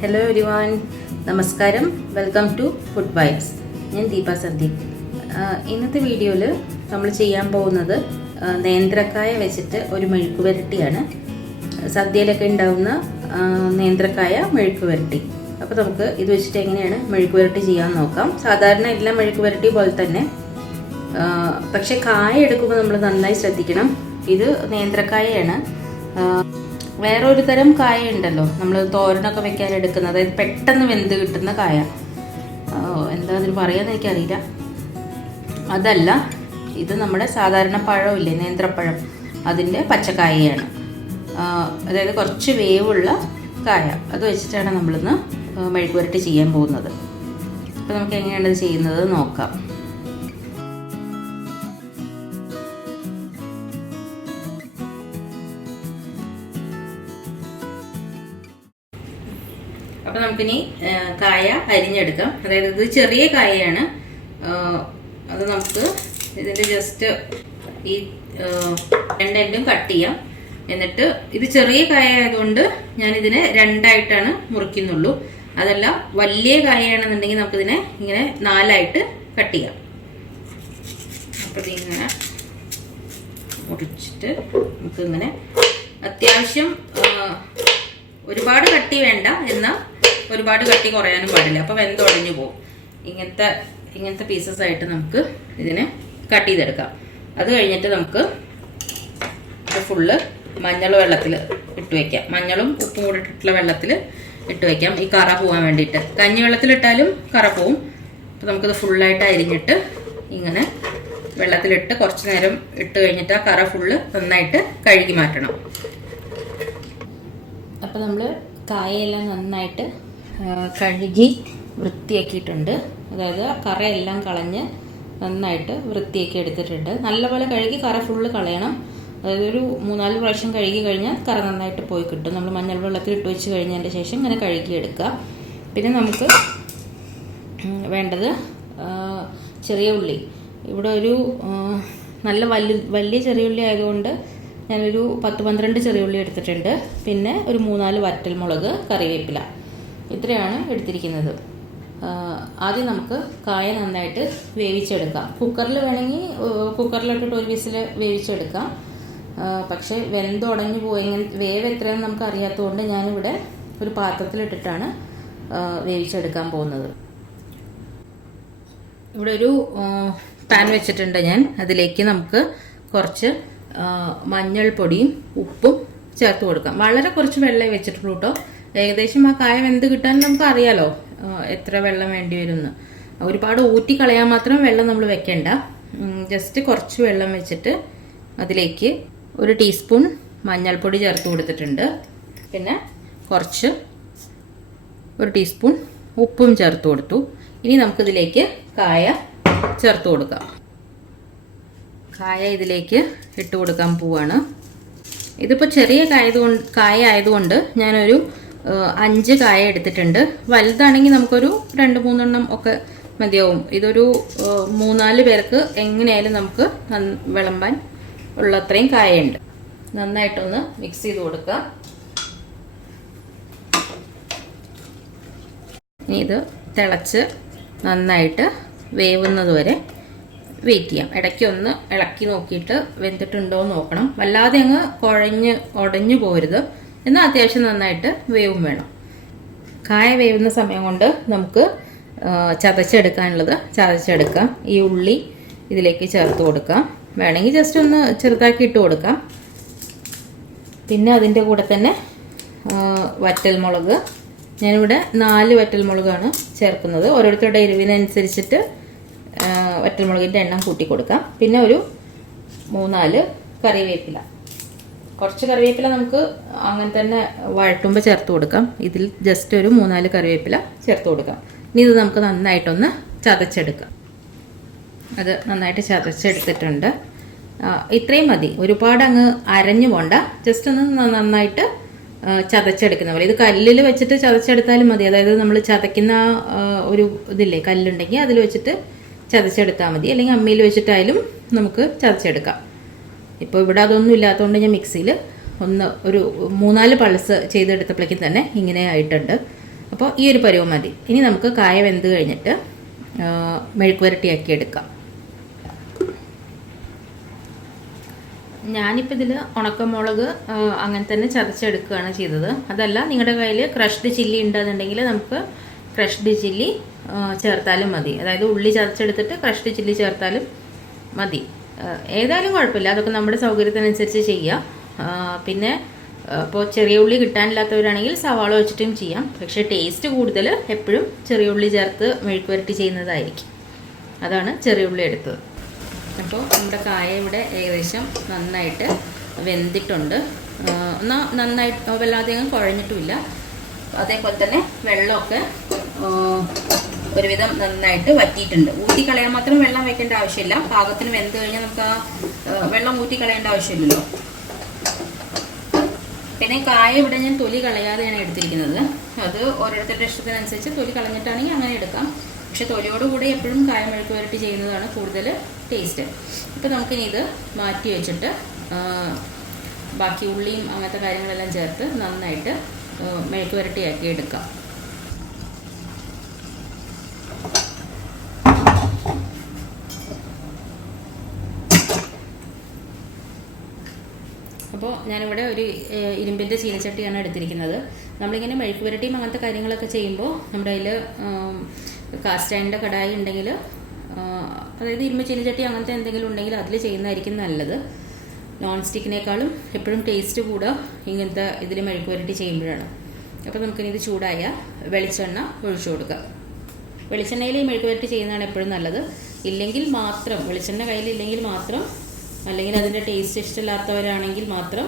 Hello everyone, Namaskaram, welcome to Food Vibes. ഞാൻ Deepa Sandeep. ഇന്നത്തെ വീഡിയോയിൽ നമ്മൾ ചെയ്യാൻ പോകുന്നത് നേന്ത്രക്കായ വെച്ചിട്ട് ഒരു മെഴുക്കുവരട്ടിയാണ്. സദ്യയിലൊക്കെ ഉണ്ടാവുന്ന നേന്ത്രക്കായ മെഴുക്കുവരട്ടി. അപ്പോൾ നമുക്ക് ഇത് വെച്ചിട്ട് എങ്ങനെയാണ് മെഴുക്കുവരട്ടി ചെയ്യാൻ നോക്കാം. സാധാരണ എല്ലാ മെഴുക്കുവരട്ടി പോലെ തന്നെ, പക്ഷേ കായ എടുക്കുമ്പോൾ നമ്മൾ നന്നായി ശ്രദ്ധിക്കണം. ഇത് നേന്ത്രക്കായയാണ്. വേറൊരു തരം കായ ഉണ്ടല്ലോ, നമ്മൾ തോരനൊക്കെ വെക്കാൻ എടുക്കുന്നത്, അതായത് പെട്ടെന്ന് വെന്ത് കിട്ടുന്ന കായ, എന്താ അതിന് പറയാന്ന് എനിക്കറിയില്ല. അതല്ല, ഇത് നമ്മുടെ സാധാരണ പഴമില്ലേ, നേന്ത്രപ്പഴം, അതിൻ്റെ പച്ചക്കായയാണ്. അതായത് കുറച്ച് വേവുള്ള കായ. അത് വെച്ചിട്ടാണ് നമ്മളിന്ന് മെഴുക്കുവരട്ടി ചെയ്യാൻ പോകുന്നത്. അപ്പോൾ നമുക്ക് എങ്ങനെയാണ് ഇത് ചെയ്യുന്നത് നോക്കാം. അപ്പോൾ നമുക്കിനി കായ അരിഞ്ഞെടുക്കാം. അതായത് ഇത് ചെറിയ കായയാണ്. അത് നമുക്ക് ഇതിൻ്റെ ജസ്റ്റ് ഈ രണ്ടെണ്ടും കട്ട് ചെയ്യാം. എന്നിട്ട് ഇത് ചെറിയ കായ ആയതുകൊണ്ട് ഞാനിതിനെ രണ്ടായിട്ടാണ് മുറിക്കുന്നുള്ളൂ. അതല്ല, വലിയ കായയാണെന്നുണ്ടെങ്കിൽ നമുക്കിതിനെ ഇങ്ങനെ നാലായിട്ട് കട്ട് ചെയ്യാം. അപ്പോൾ ഇതിങ്ങനെ മുറിച്ചിട്ട് നമുക്കിങ്ങനെ അത്യാവശ്യം ഒരുപാട് കട്ടി വേണ്ട, എന്നാൽ ഒരുപാട് കട്ടി കുറയാനും പാടില്ല. അപ്പോൾ വെന്തുടഞ്ഞു പോകും. ഇങ്ങനത്തെ പീസസ് ആയിട്ട് നമുക്ക് ഇതിനെ കട്ട് ചെയ്തെടുക്കാം. അത് കഴിഞ്ഞിട്ട് നമുക്ക് ഫുള്ള് മഞ്ഞൾ വെള്ളത്തിൽ ഇട്ട് വയ്ക്കാം. മഞ്ഞളും ഉപ്പും കൂടി ഇട്ടിട്ടുള്ള വെള്ളത്തിൽ ഇട്ട് വയ്ക്കാം, ഈ കറ പോകാൻ വേണ്ടിയിട്ട്. കഞ്ഞി വെള്ളത്തിലിട്ടാലും കറ പോവും. അപ്പോൾ നമുക്കിത് ഫുള്ളായിട്ട് അരിഞ്ഞിട്ട് ഇങ്ങനെ വെള്ളത്തിലിട്ട് കുറച്ച് നേരം ഇട്ട് കഴിഞ്ഞിട്ട് ആ കറ ഫുള്ള് നന്നായിട്ട് കഴുകി മാറ്റണം. അപ്പോൾ നമ്മൾ കായയെല്ലാം നന്നായിട്ട് കഴുകി വൃത്തിയാക്കിയിട്ടുണ്ട്. അതായത് കറയെല്ലാം കളഞ്ഞ് നന്നായിട്ട് വൃത്തിയാക്കി എടുത്തിട്ടുണ്ട്. നല്ലപോലെ കഴുകി കറ ഫുള്ള് കളയണം. അതായത് ഒരു 3-4 പ്രാവശ്യം കഴുകി കഴിഞ്ഞാൽ കറ നന്നായിട്ട് പോയി കിട്ടും. നമ്മൾ മഞ്ഞൾ വെള്ളത്തിൽ ഇട്ട് വെച്ച് കഴിഞ്ഞതിൻ്റെ ശേഷം ഇങ്ങനെ കഴുകിയെടുക്കുക. പിന്നെ നമുക്ക് വേണ്ടത് ചെറിയ ഉള്ളി. ഇവിടെ ഒരു നല്ല വലിയ ചെറിയ ഉള്ളി ആയതുകൊണ്ട് ഞാനൊരു 10-12 ചെറിയ ഉള്ളി എടുത്തിട്ടുണ്ട്. പിന്നെ ഒരു 3-4 വറ്റൽമുളക്, കറിവേപ്പില, ഇത്രയാണ് എടുത്തിരിക്കുന്നത്. ആദ്യം നമുക്ക് കായ നന്നായിട്ട് വേവിച്ചെടുക്കാം. കുക്കറിൽ വേണമെങ്കിൽ കുക്കറിലിട്ടിട്ട് ഒരു വിസിൽ വേവിച്ചെടുക്കാം. പക്ഷേ വെന്തുടഞ്ഞു പോയി, വേവ് എത്രയെന്ന് നമുക്ക് അറിയാത്തതുകൊണ്ട് ഞാനിവിടെ ഒരു പാത്രത്തിലിട്ടിട്ടാണ് വേവിച്ചെടുക്കാൻ പോകുന്നത്. ഇവിടെ ഒരു പാൻ വെച്ചിട്ടുണ്ട് ഞാൻ. അതിലേക്ക് നമുക്ക് കുറച്ച് മഞ്ഞൾപ്പൊടിയും ഉപ്പും ചേർത്ത് കൊടുക്കാം. വളരെ കുറച്ച് വെള്ളമേ വെച്ചിട്ടുള്ളൂ കേട്ടോ. ഏകദേശം ആ കായ വെന്ത് കിട്ടാൻ നമുക്ക് അറിയാലോ എത്ര വെള്ളം വേണ്ടി വരുമെന്ന്. ഒരുപാട് ഊറ്റി കളയാൻ മാത്രം വെള്ളം നമ്മൾ വെക്കേണ്ട. ജസ്റ്റ് കുറച്ച് വെള്ളം വെച്ചിട്ട് അതിലേക്ക് 1 ടീസ്പൂൺ മഞ്ഞൾപ്പൊടി ചേർത്ത് കൊടുത്തിട്ടുണ്ട്. പിന്നെ 1 ടീസ്പൂൺ ഉപ്പും ചേർത്ത് കൊടുത്തു. ഇനി നമുക്കിതിലേക്ക് കായ ചേർത്ത് കൊടുക്കാം. കായ ഇതിലേക്ക് ഇട്ട് കൊടുക്കാൻ പോവാണ്. ഇതിപ്പോൾ ചെറിയ കായ ആയതുകൊണ്ട് ഞാനൊരു 5 കായ എടുത്തിട്ടുണ്ട്. വലുതാണെങ്കിൽ നമുക്കൊരു 2-3 എണ്ണം ഒക്കെ മതിയാവും. ഇതൊരു 3-4 പേർക്ക് എങ്ങനെയായാലും നമുക്ക് വിളമ്പാൻ ഉള്ളത്രയും കായുണ്ട്. നന്നായിട്ടൊന്ന് മിക്സ് ചെയ്ത് കൊടുക്കുക. ഇനി ഇത് തിളച്ച് നന്നായിട്ട് വേവുന്നത് വരെ വെയിറ്റ് ചെയ്യാം. ഇടയ്ക്ക് ഒന്ന് ഇളക്കി നോക്കിയിട്ട് വെന്തിട്ടുണ്ടോ എന്ന് നോക്കണം. വല്ലാതെ അങ്ങ് ഉടഞ്ഞു പോരുത്, എന്നാൽ അത്യാവശ്യം നന്നായിട്ട് വേവും വേണം. കായ വേവുന്ന സമയം കൊണ്ട് നമുക്ക് ചതച്ചെടുക്കാനുള്ളത് ചതച്ചെടുക്കാം. ഈ ഉള്ളി ഇതിലേക്ക് ചേർത്ത് കൊടുക്കാം. വേണമെങ്കിൽ ജസ്റ്റ് ഒന്ന് ചെറുതാക്കി ഇട്ട് കൊടുക്കാം. പിന്നെ അതിൻ്റെ കൂടെ തന്നെ വറ്റൽമുളക്, ഞാനിവിടെ 4 വറ്റൽമുളകാണ് ചേർക്കുന്നത്. ഓരോരുത്തരുടെ എരിവിനനുസരിച്ചിട്ട് വറ്റൽമുളകിൻ്റെ എണ്ണം കൂട്ടി കൊടുക്കാം. പിന്നെ ഒരു 3-4 കറിവേപ്പില. കുറച്ച് കറിവേപ്പില നമുക്ക് അങ്ങനെ തന്നെ വഴറ്റുമ്പോൾ ചേർത്ത് കൊടുക്കാം. ഇതിൽ ജസ്റ്റ് ഒരു 3-4 കറിവേപ്പില ചേർത്ത് കൊടുക്കാം. ഇനി ഇത് നമുക്ക് നന്നായിട്ടൊന്ന് ചതച്ചെടുക്കാം. അത് നന്നായിട്ട് ചതച്ചെടുത്തിട്ടുണ്ട്. ഇത്രയും മതി, ഒരുപാട് അങ്ങ് അരഞ്ഞു പോണ്ട. ജസ്റ്റ് ഒന്ന് നന്നായിട്ട് ചതച്ചെടുക്കുന്ന പോലെ. ഇത് കല്ലിൽ വെച്ചിട്ട് ചതച്ചെടുത്താലും മതി. അതായത് നമ്മൾ ചതയ്ക്കുന്ന ഒരു ഇതില്ലേ, കല്ലുണ്ടെങ്കിൽ അതിൽ വെച്ചിട്ട് ചതച്ചെടുത്താൽ മതി. അല്ലെങ്കിൽ അമ്മിയിൽ വെച്ചിട്ടായാലും നമുക്ക് ചതച്ചെടുക്കാം. ഇപ്പോൾ ഇവിടെ അതൊന്നും ഇല്ലാത്തതുകൊണ്ട് ഞാൻ മിക്സിയിൽ ഒരു 3-4 പൾസ് ചെയ്തെടുത്തപ്പോഴേക്കും തന്നെ ഇങ്ങനെ ആയിട്ടുണ്ട്. അപ്പോൾ ഈ ഒരു പരുവം മതി. ഇനി നമുക്ക് കായ വെന്ത് കഴിഞ്ഞിട്ട് മെഴുക്ക് പുരട്ടിയാക്കി എടുക്കാം. ഞാനിപ്പോൾ ഇതിൽ ഉണക്കമുളക് അങ്ങനെ തന്നെ ചതച്ചെടുക്കുകയാണ് ചെയ്തത്. അതല്ല നിങ്ങളുടെ കയ്യിൽ ക്രഷ്ഡ് ചില്ലി ഉണ്ടെന്നുണ്ടെങ്കിൽ നമുക്ക് ക്രഷ്ഡ് ചില്ലി ചേർത്താലും മതി. അതായത് ഉള്ളി ചതച്ചെടുത്തിട്ട് ക്രഷ്ഡ് ചില്ലി ചേർത്താലും മതി. ഏതായാലും കുഴപ്പമില്ല, അതൊക്കെ നമ്മുടെ സൗകര്യത്തിനനുസരിച്ച് ചെയ്യാം. പിന്നെ ഇപ്പോൾ ചെറിയ ഉള്ളി കിട്ടാനില്ലാത്തവരാണെങ്കിൽ സവാള വെച്ചിട്ടും ചെയ്യാം. പക്ഷേ ടേസ്റ്റ് കൂടുതൽ എപ്പോഴും ചെറിയ ഉള്ളി ചേർത്ത് മെഴുക്ക് പുരട്ടി ചെയ്യുന്നതായിരിക്കും. അതാണ് ചെറിയ ഉള്ളി എടുത്തത്. അപ്പോൾ നമ്മുടെ കായ ഇവിടെ ഏകദേശം നന്നായിട്ട് വെന്തിട്ടുണ്ട്. എന്നാൽ നന്നായിട്ട് വല്ലാതെ അങ്ങ് കുഴഞ്ഞിട്ടുമില്ല. അതേപോലെ തന്നെ വെള്ളമൊക്കെ ഒരുവിധം നന്നായിട്ട് വറ്റിയിട്ടുണ്ട്. ഊറ്റിക്കളയാൻ മാത്രം വെള്ളം വെക്കേണ്ട ആവശ്യമില്ല. പാകത്തിന് വെന്ത് കഴിഞ്ഞാൽ നമുക്ക് ആ വെള്ളം ഊറ്റിക്കളയേണ്ട ആവശ്യമില്ലല്ലോ. പിന്നെ കായ ഇവിടെ ഞാൻ തൊലി കളയാതെയാണ് എടുത്തിരിക്കുന്നത്. അത് ഓരോരുത്തരുടെ ഇഷ്ടത്തിനനുസരിച്ച് തൊലി കളഞ്ഞിട്ടാണെങ്കിൽ അങ്ങനെ എടുക്കാം. പക്ഷെ തൊലിയോടുകൂടി എപ്പോഴും കായ മെഴുക്ക് പുരട്ടി ചെയ്യുന്നതാണ് കൂടുതൽ ടേസ്റ്റ്. അപ്പോൾ നമുക്കിനി ഇത് മാറ്റി വെച്ചിട്ട് ബാക്കി ഉള്ളിയും അങ്ങനത്തെ കാര്യങ്ങളെല്ലാം ചേർത്ത് നന്നായിട്ട് മെഴുക്ക് പുരട്ടിയാക്കി എടുക്കാം. അപ്പോൾ ഞാനിവിടെ ഒരു ഇരുമ്പിൻ്റെ ചീനച്ചട്ടിയാണ് എടുത്തിരിക്കുന്നത്. നമ്മളിങ്ങനെ മെഴുക്ക് പുരട്ടിയും അങ്ങനത്തെ കാര്യങ്ങളൊക്കെ ചെയ്യുമ്പോൾ നമ്മുടെ കയ്യിൽ കാസ്റ്റ് അയണിൻ്റെ കടായി ഉണ്ടെങ്കിൽ, അതായത് ഇരുമ്പ് ചീനച്ചട്ടി അങ്ങനത്തെ എന്തെങ്കിലും ഉണ്ടെങ്കിൽ അതിൽ ചെയ്യുന്നതായിരിക്കും നല്ലത്. നോൺ സ്റ്റിക്കിനേക്കാളും എപ്പോഴും ടേസ്റ്റ് കൂടുക ഇങ്ങനത്തെ ഇതിൽ മെഴുക്ക് പുരട്ടി ചെയ്യുമ്പോഴാണ്. അപ്പോൾ നമുക്കിനി ഇത് ചൂടായ വെളിച്ചെണ്ണ ഒഴിച്ചു കൊടുക്കാം. വെളിച്ചെണ്ണയിൽ ഈ മെഴുക്ക് പുരട്ടി ചെയ്യുന്നതാണ് എപ്പോഴും നല്ലത്. ഇല്ലെങ്കിൽ മാത്രം, വെളിച്ചെണ്ണ കയ്യിലില്ലെങ്കിൽ മാത്രം, അല്ലെങ്കിൽ അതിൻ്റെ ടേസ്റ്റ് ഇഷ്ടമില്ലാത്തവരാണെങ്കിൽ മാത്രം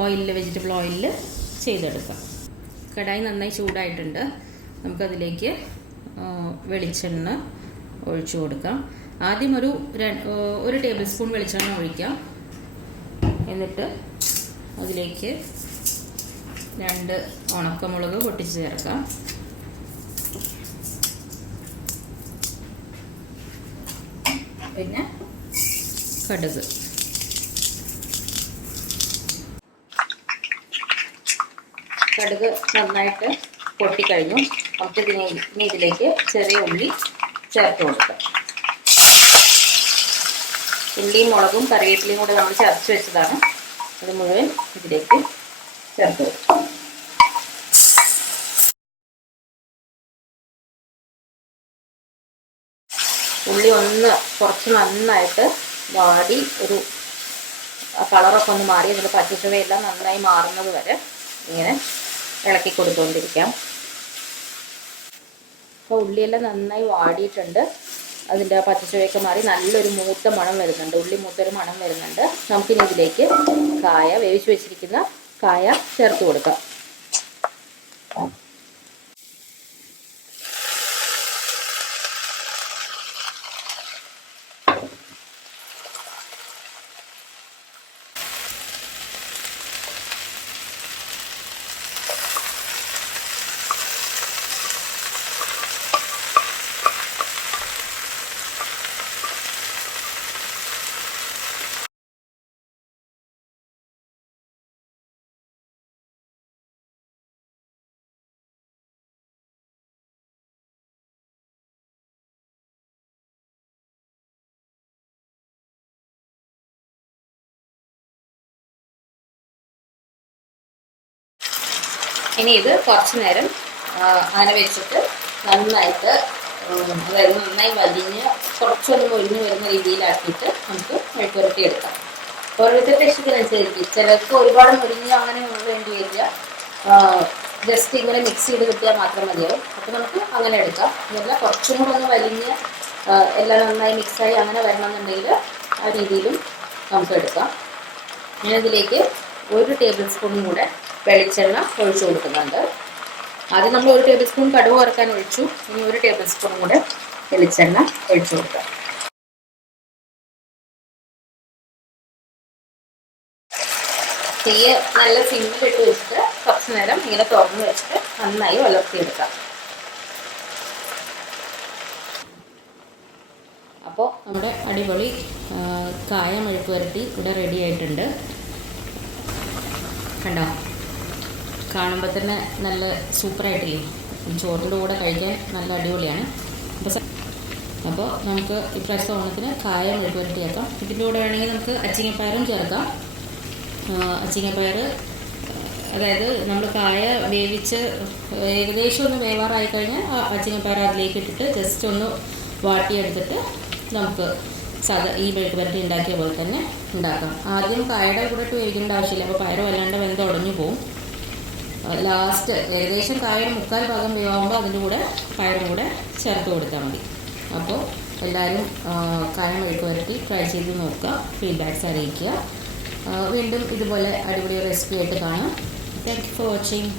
ഓയിലിൽ, വെജിറ്റബിൾ ഓയിലിൽ ചെയ്തെടുക്കാം. കടായി നന്നായി ചൂടായിട്ടുണ്ട്. നമുക്കതിലേക്ക് വെളിച്ചെണ്ണ ഒഴിച്ചു കൊടുക്കാം. ആദ്യം ഒരു ടേബിൾ സ്പൂൺ വെളിച്ചെണ്ണ ഒഴിക്കാം. എന്നിട്ട് അതിലേക്ക് 2 ഉണക്കമുളക് പൊട്ടിച്ച് ചേർക്കാം. പിന്നെ കടുക്. കടുക് നന്നായിട്ട് പൊട്ടിക്കഴിഞ്ഞു. നമുക്ക് ഇതിലേക്ക് ചെറിയ ഉള്ളി ചേർത്ത് കൊടുക്കാം. ഉള്ളിയും മുളകും കറിവേപ്പിലയും കൂടെ നമ്മൾ ചതച്ച് വെച്ചതാണ്. അത് മുഴുവൻ ഇതിലേക്ക് ചേർത്ത് കൊടുക്കാം. ഉള്ളി കുറച്ച് നന്നായിട്ട് വാടി ഒരു കളറൊക്കെ ഒന്ന് മാറി അതിൻ്റെ പച്ചച്ചുവയെല്ലാം നന്നായി മാറുന്നത് വരെ ഇങ്ങനെ ഇളക്കി കൊടുത്തുകൊണ്ടിരിക്കാം. അപ്പോൾ ഉള്ളിയെല്ലാം നന്നായി വാടിയിട്ടുണ്ട്. അതിൻ്റെ പച്ചച്ചുവയൊക്കെ മാറി നല്ലൊരു മൂത്ത മണം വരുന്നുണ്ട്. ഉള്ളി മൂത്തൊരു മണം വരുന്നുണ്ട്. നമുക്കിനി ഇതിലേക്ക് വേവിച്ച് വെച്ചിരിക്കുന്ന കായ ചേർത്ത് കൊടുക്കാം. ഇനി ഇത് കുറച്ച് നേരം അങ്ങനെ വെച്ചിട്ട് നന്നായിട്ട്, അതായത് നന്നായി വലിഞ്ഞ് കുറച്ചൊന്ന് മൊരിഞ്ഞ് വരുന്ന രീതിയിലാക്കിയിട്ട് നമുക്ക് മെഴുക്ക് പുരട്ടി എടുക്കാം. ഓരോരുത്തരുടെ ഇഷ്ടത്തിനനുസരിച്ച് ചിലർക്ക് ഒരുപാട് മൊരിഞ്ഞ് അങ്ങനെ വേണ്ടി വരില്ല. ജസ്റ്റ് ഇങ്ങനെ മിക്സ് ചെയ്ത് കിട്ടിയാൽ മാത്രം മതിയാവും. അപ്പോൾ നമുക്ക് അങ്ങനെ എടുക്കാം. ഇതെല്ലാം കുറച്ചും കൂടെ ഒന്ന് വലിഞ്ഞ് എല്ലാം നന്നായി മിക്സായി അങ്ങനെ വരണമെന്നുണ്ടെങ്കിൽ ആ രീതിയിലും നമുക്ക് എടുക്കാം. ഞാനിതിലേക്ക് 1 ടേബിൾ സ്പൂൺ കൂടെ വെളിച്ചെണ്ണ ഒഴിച്ചു കൊടുക്കുന്നുണ്ട്. ആദ്യം നമ്മൾ 1 ടേബിൾ സ്പൂൺ കടുക് വറുക്കാൻ ഒഴിച്ചു. ഇനി 1 ടേബിൾ സ്പൂൺ കൂടെ വെളിച്ചെണ്ണ ഒഴിച്ചു കൊടുക്കാം. തീയെ നല്ല സിമ്മിലിട്ട് വെച്ചിട്ട് കുറച്ച് നേരം ഇങ്ങനെ തുറന്ന് വെച്ചിട്ട് നന്നായി വളർത്തിയെടുക്കാം. അപ്പോൾ നമ്മുടെ അടിപൊളി കായ മെഴുക്ക് പുരട്ടി ഇവിടെ റെഡി ആയിട്ടുണ്ട്. കണ്ടോ, കാണുമ്പോൾ തന്നെ നല്ല സൂപ്പറായിട്ടില്ലേ, ചോറിൻ്റെ കൂടെ കഴിക്കാൻ നല്ല അടിപൊളിയാണ്. അപ്പോൾ നമുക്ക് ഇപ്രാവശ്യത്തെ ഓണത്തിന് കായ മെഴുക്ക് പുരട്ടിയാക്കാം. ഇതിൻ്റെ കൂടെ വേണമെങ്കിൽ നമുക്ക് അച്ചിങ്ങപ്പയറും ചേർക്കാം. അച്ചിങ്ങപ്പയർ അതായത് നമ്മൾ കായ വേവിച്ച് ഏകദേശം ഒന്ന് വേവാറായി കഴിഞ്ഞാൽ അച്ചിങ്ങപ്പയർ അതിലേക്ക് ഇട്ടിട്ട് ജസ്റ്റ് ഒന്ന് വാട്ടിയെടുത്തിട്ട് നമുക്ക് ഈ മെഴുക്ക് പുരട്ടി ഉണ്ടാക്കിയ പോലെ തന്നെ ഉണ്ടാക്കാം. ആദ്യം കായയുടെ കൂടെ ഇട്ട് വേവിക്കേണ്ട ആവശ്യമില്ല, അപ്പോൾ പയർ വല്ലാണ്ട് വെന്ത് ഉടഞ്ഞു പോവും. ലാസ്റ്റ് ഏകദേശം കായ 3/4 ഭാഗം വേവാകുമ്പോൾ അതിൻ്റെ കൂടെ പയറും കൂടെ ചേർത്ത് കൊടുത്താൽ മതി. അപ്പോൾ എല്ലാവരും കായ മെഴുക്ക് പുരട്ടി ട്രൈ ചെയ്ത് നോക്കുക, ഫീഡ്ബാക്ക്സ് അറിയിക്കുക. വീണ്ടും ഇതുപോലെ അടിപൊളി റെസിപ്പി ആയിട്ട് കാണാം. Thank you for watching.